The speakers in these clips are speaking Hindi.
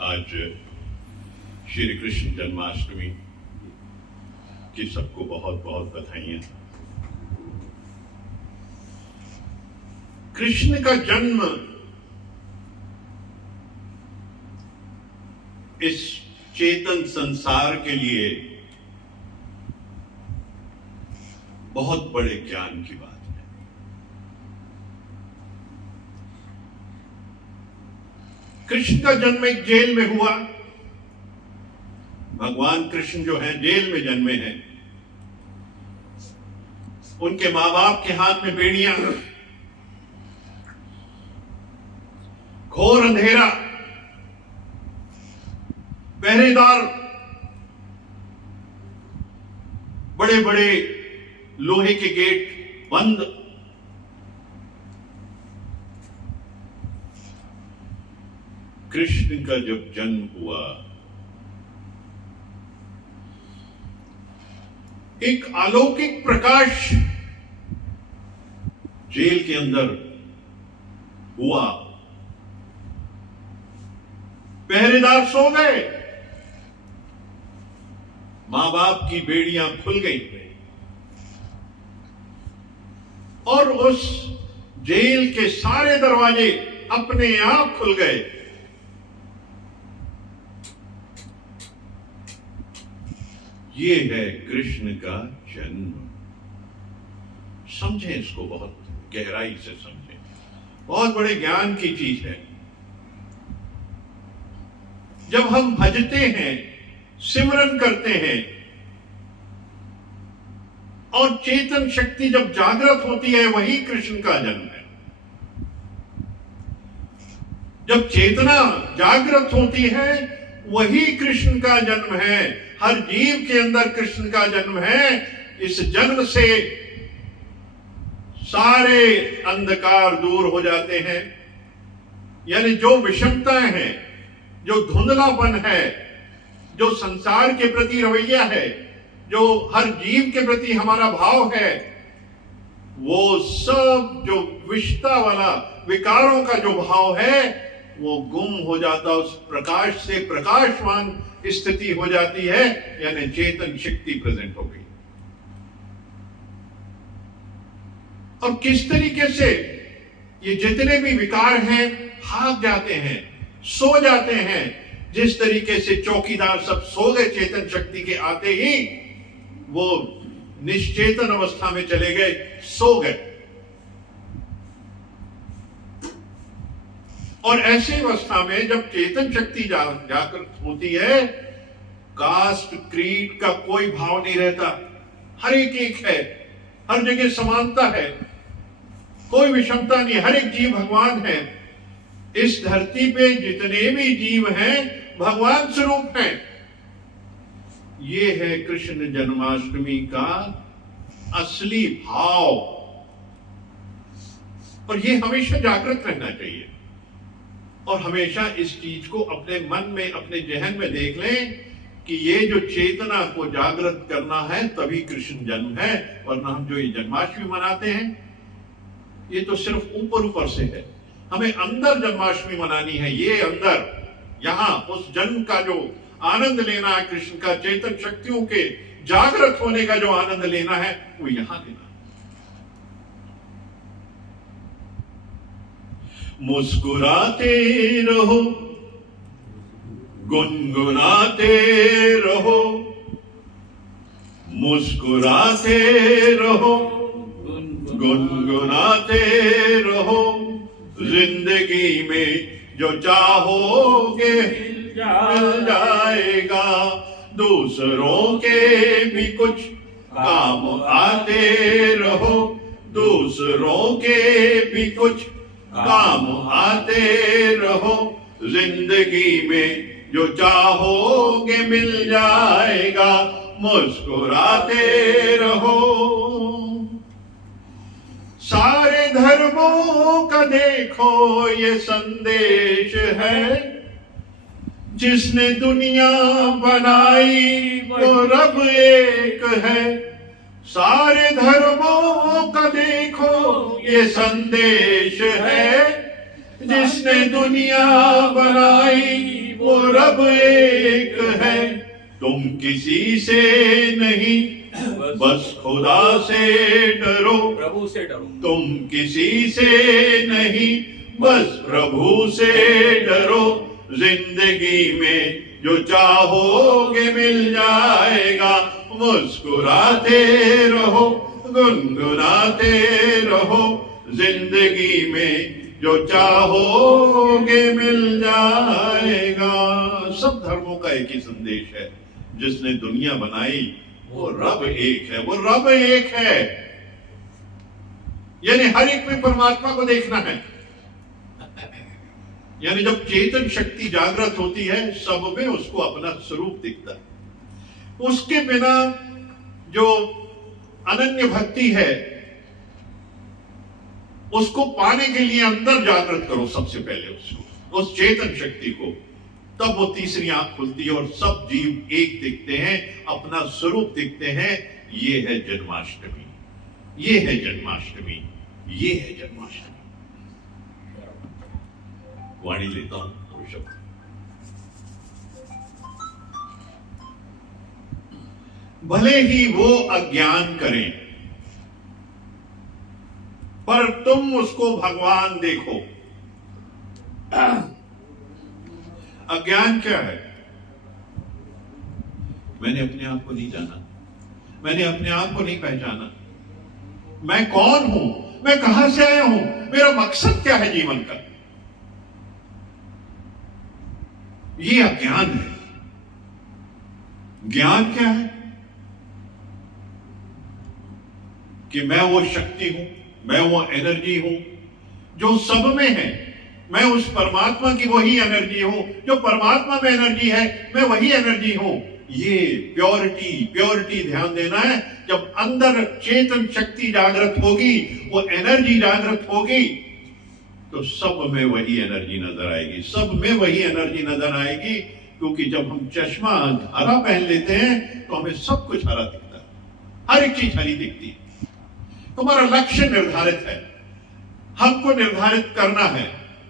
आज श्री कृष्ण जन्माष्टमी की सबको बहुत बहुत बधाइयां। कृष्ण का जन्म इस चेतन संसार के लिए बहुत बड़े ज्ञान की बात है। कृष्ण का जन्म एक जेल में हुआ। भगवान कृष्ण जो है जेल में जन्मे हैं। उनके मां बाप के हाथ में बेड़ियां, घोर अंधेरा, पहरेदार, बड़े बड़े लोहे के गेट बंद। कृष्ण का जब जन्म हुआ, एक अलौकिक प्रकाश जेल के अंदर हुआ। पहरेदार सो गए, मां बाप की बेड़ियां खुल गई और उस जेल के सारे दरवाजे अपने आप खुल गए। ये है कृष्ण का जन्म। समझें इसको, बहुत गहराई से समझें, बहुत बड़े ज्ञान की चीज है। जब हम भजते हैं, सिमरन करते हैं और चेतन शक्ति जब जागृत होती है, वही कृष्ण का जन्म है। जब चेतना जागृत होती है, वही कृष्ण का जन्म है। हर जीव के अंदर कृष्ण का जन्म है। इस जन्म से सारे अंधकार दूर हो जाते हैं। यानी जो विषमताएं हैं, जो धुंधलापन है, जो संसार के प्रति रवैया है, जो हर जीव के प्रति हमारा भाव है, वो सब जो विषता वाला विकारों का जो भाव है, वो गुम हो जाता, उस प्रकाश से प्रकाशमान स्थिति हो जाती है। यानी चेतन शक्ति प्रेजेंट हो गई। और किस तरीके से ये जितने भी विकार हैं भाग जाते हैं, सो जाते हैं। जिस तरीके से चौकीदार सब सो गए, चेतन शक्ति के आते ही वो निश्चेतन अवस्था में चले गए, सो गए। और ऐसी अवस्था में जब चेतन शक्ति जागृत होती है, कास्ट क्रीड का कोई भाव नहीं रहता। हर एक है, हर जगह समानता है, कोई विषमता नहीं। हर एक जीव भगवान है। इस धरती पे जितने भी जीव हैं भगवान स्वरूप हैं। ये है कृष्ण जन्माष्टमी का असली भाव। और ये हमेशा जागृत रहना चाहिए। और हमेशा इस चीज को अपने मन में, अपने जहन में देख लें कि ये जो चेतना को जागृत करना है, तभी कृष्ण जन्म है। वरना हम जो ये जन्माष्टमी मनाते हैं, ये तो सिर्फ ऊपर ऊपर से है। हमें अंदर जन्माष्टमी मनानी है। ये अंदर, यहां उस जन्म का जो आनंद लेना है, कृष्ण का चेतन शक्तियों के जागृत होने का जो आनंद लेना है, वो यहां लेना है। मुस्कुराते रहो, गुनगुनाते रहो, मुस्कुराते रहो, गुनगुनाते रहो। जिंदगी में जो चाहोगे मिल जाएगा। दूसरों के भी कुछ काम आते रहो, दूसरों के भी कुछ काम आते रहो। जिंदगी में जो चाहोगे मिल जाएगा। मुस्कुराते रहो। सारे धर्मों का देखो ये संदेश है। जिसने दुनिया बनाई वो रब एक है। सारे धर्मों का देखो ये संदेश है। जिसने दुनिया बनाई वो रब एक है, तुम किसी से नहीं बस खुदा से डरो, प्रभु से डरो। तुम किसी से नहीं बस प्रभु से डरो। जिंदगी में जो चाहोगे मिल जाएगा, मुस्कुराते रहो गुनगुनाते रहो। जिंदगी में जो चाहोगे मिल जाएगा। सब धर्मों का एक ही संदेश है, जिसने दुनिया बनाई वो रब एक है, वो रब एक है। यानी हर एक में परमात्मा को देखना है। यानी जब चेतन शक्ति जागृत होती है, सब में उसको अपना स्वरूप दिखता है। उसके बिना जो अनन्य भक्ति है, उसको पाने के लिए अंदर जागृत करो सबसे पहले उसको, उस चेतन शक्ति को, तब वो तीसरी आंख खुलती है और सब जीव एक दिखते हैं, अपना स्वरूप दिखते हैं। ये है जन्माष्टमी, ये है जन्माष्टमी, ये है जन्माष्टमी। वाणी लेता हूं दो शब्द। भले ही वो अज्ञान करें, पर तुम उसको भगवान देखो। अज्ञान क्या है? मैंने अपने आप को नहीं जाना, मैंने अपने आप को नहीं पहचाना। मैं कौन हूं, मैं कहां से आया हूं, मेरा मकसद क्या है जीवन का। ये अज्ञान है। ज्ञान क्या है? कि मैं वो शक्ति हूं, मैं वो एनर्जी हूं जो सब में है। मैं उस परमात्मा की वही एनर्जी हूं, जो परमात्मा में एनर्जी है, मैं वही एनर्जी हूं। ये प्योरिटी, प्योरिटी ध्यान देना है। जब अंदर चेतन शक्ति जागृत होगी, वो एनर्जी जागृत होगी, तो सब में वही एनर्जी नजर आएगी, सब में वही एनर्जी नजर आएगी। क्योंकि जब हम चश्मा हरा पहन लेते हैं तो हमें सब कुछ हरा दिखता है, हर एक चीज हरी दिखती है। तुम्हारा लक्ष्य निर्धारित है, हमको निर्धारित करना है,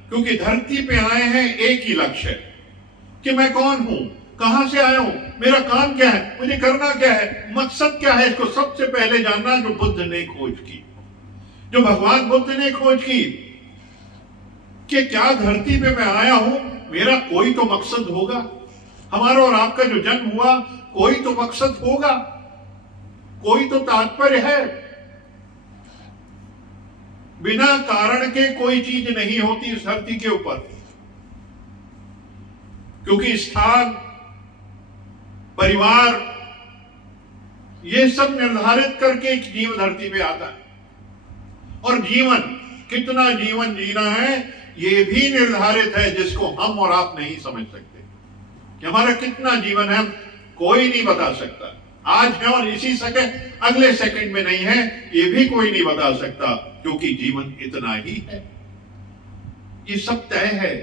क्योंकि धरती पे आए हैं एक ही लक्ष्य है कि मैं कौन हूं, कहां से आया हूं, मेरा काम क्या है, मुझे करना क्या है, मकसद क्या है। इसको सबसे पहले जानना जो बुद्ध ने खोज की, जो भगवान बुद्ध ने खोज की, कि क्या धरती पे मैं आया हूं, मेरा कोई तो मकसद होगा। हमारा और आपका जो जन्म हुआ, कोई तो मकसद होगा, कोई तो तात्पर्य है। बिना कारण के कोई चीज नहीं होती इस धरती के ऊपर, क्योंकि स्थान, परिवार, ये सब निर्धारित करके एक जीव धरती पे आता है। और जीवन, कितना जीवन जीना है, ये भी निर्धारित है, जिसको हम और आप नहीं समझ सकते कि हमारा कितना जीवन है, कोई नहीं बता सकता। आज है और इसी सेकंड, अगले सेकंड में नहीं है, ये भी कोई नहीं बता सकता, क्योंकि जीवन इतना ही है, ये सब तय है।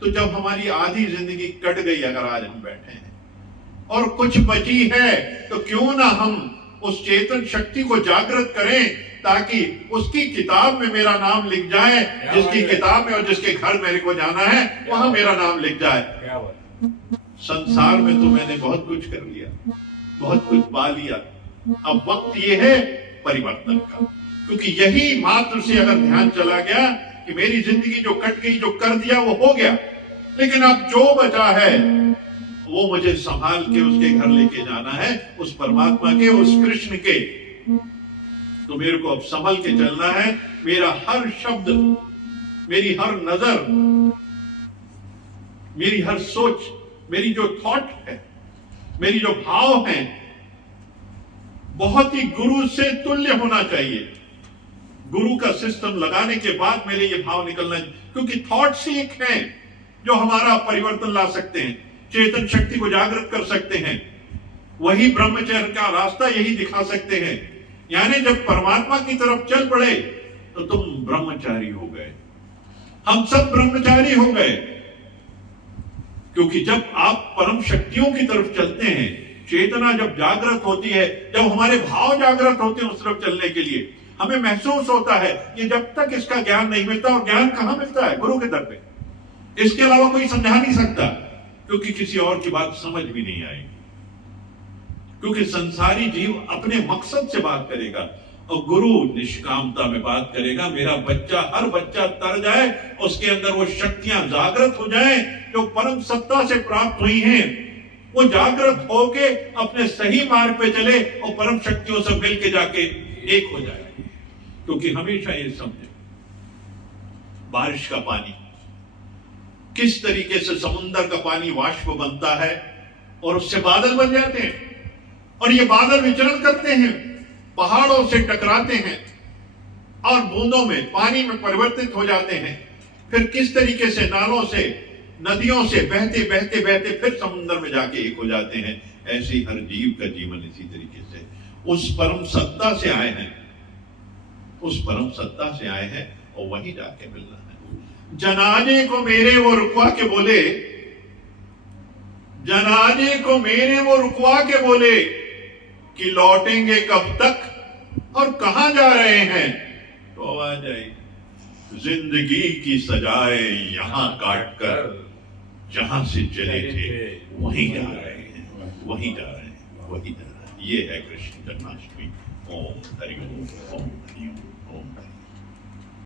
तो जब हमारी आधी जिंदगी कट गई, अगर आज हम बैठे हैं और कुछ बची है, तो क्यों ना हम उस चेतन शक्ति को जागृत करें, ताकि उसकी किताब में मेरा नाम लिख जाए, जिसकी किताब में और जिसके घर मेरे को जाना है वहां मेरा नाम लिख जाए। संसार में तो मैंने बहुत कुछ कर लिया, बहुत कुछ पा लिया, अब वक्त ये है परिवर्तन का। क्योंकि यही मात्र से अगर ध्यान चला गया कि मेरी जिंदगी जो कट गई, जो कर दिया वो हो गया, लेकिन अब जो बचा है वो मुझे संभाल के उसके घर लेके जाना है, उस परमात्मा के, उस कृष्ण के। तो मेरे को अब संभल के चलना है। मेरा हर शब्द, मेरी हर नजर, मेरी हर सोच, मेरी जो थॉट है, मेरी जो भाव है, बहुत ही गुरु से तुल्य होना चाहिए। गुरु का सिस्टम लगाने के बाद मेरे ये भाव निकलना, क्योंकि थॉट्स ही एक हैं जो हमारा परिवर्तन ला सकते हैं, चेतन शक्ति को जागृत कर सकते हैं। वही ब्रह्मचर्य का रास्ता यही दिखा सकते हैं। यानी जब परमात्मा की तरफ चल पड़े तो तुम ब्रह्मचारी हो गए, हम सब ब्रह्मचारी हो गए। क्योंकि जब आप परम शक्तियों की तरफ चलते हैं, चेतना जब जागृत होती है, जब हमारे भाव जागृत होते हैं उस तरफ चलने के लिए, हमें महसूस होता है कि जब तक इसका ज्ञान नहीं मिलता, और ज्ञान कहां मिलता है? गुरु के दर पे। इसके अलावा कोई समझा नहीं सकता। क्योंकि किसी और की बात समझ भी नहीं आएगी, क्योंकि संसारी जीव अपने मकसद से बात करेगा और गुरु निष्कामता में बात करेगा। मेरा बच्चा, हर बच्चा तर जाए, उसके अंदर वो शक्तियां जागृत हो जाए जो परम सत्ता से प्राप्त हुई हैं, वो जागृत होके अपने सही मार्ग पे चले और परम शक्तियों से मिलके जाके एक हो जाए। क्योंकि हमेशा ये समझे, बारिश का पानी किस तरीके से समुद्र का पानी वाष्प बनता है और उससे बादल बन जाते हैं, और ये बादल विचरण करते हैं, पहाड़ों से टकराते हैं और बूंदों में, पानी में परिवर्तित हो जाते हैं, फिर किस तरीके से नालों से, नदियों से बहते बहते बहते फिर समुद्र में जाके एक हो जाते हैं। ऐसे ही हर जीव का जीवन इसी तरीके से उस परम सत्ता से आए हैं, उस परम सत्ता से आए हैं और वहीं जाके मिलना है। जनाजे को मेरे वो रुकवा के बोले, जनाजे को मेरे वो रुकवा के बोले कि लौटेंगे कब तक और कहां जा रहे हैं। तो आवाज आई, जिंदगी की सजाए यहां काट कर जहां से चले थे वहीं जा रहे हैं, वहीं जा रहे हैं, वहीं जा रहे हैं। ये है कृष्ण जन्माष्टमी। ओम हरि ओम, ओम हरि ओम, ओम हरि ओम।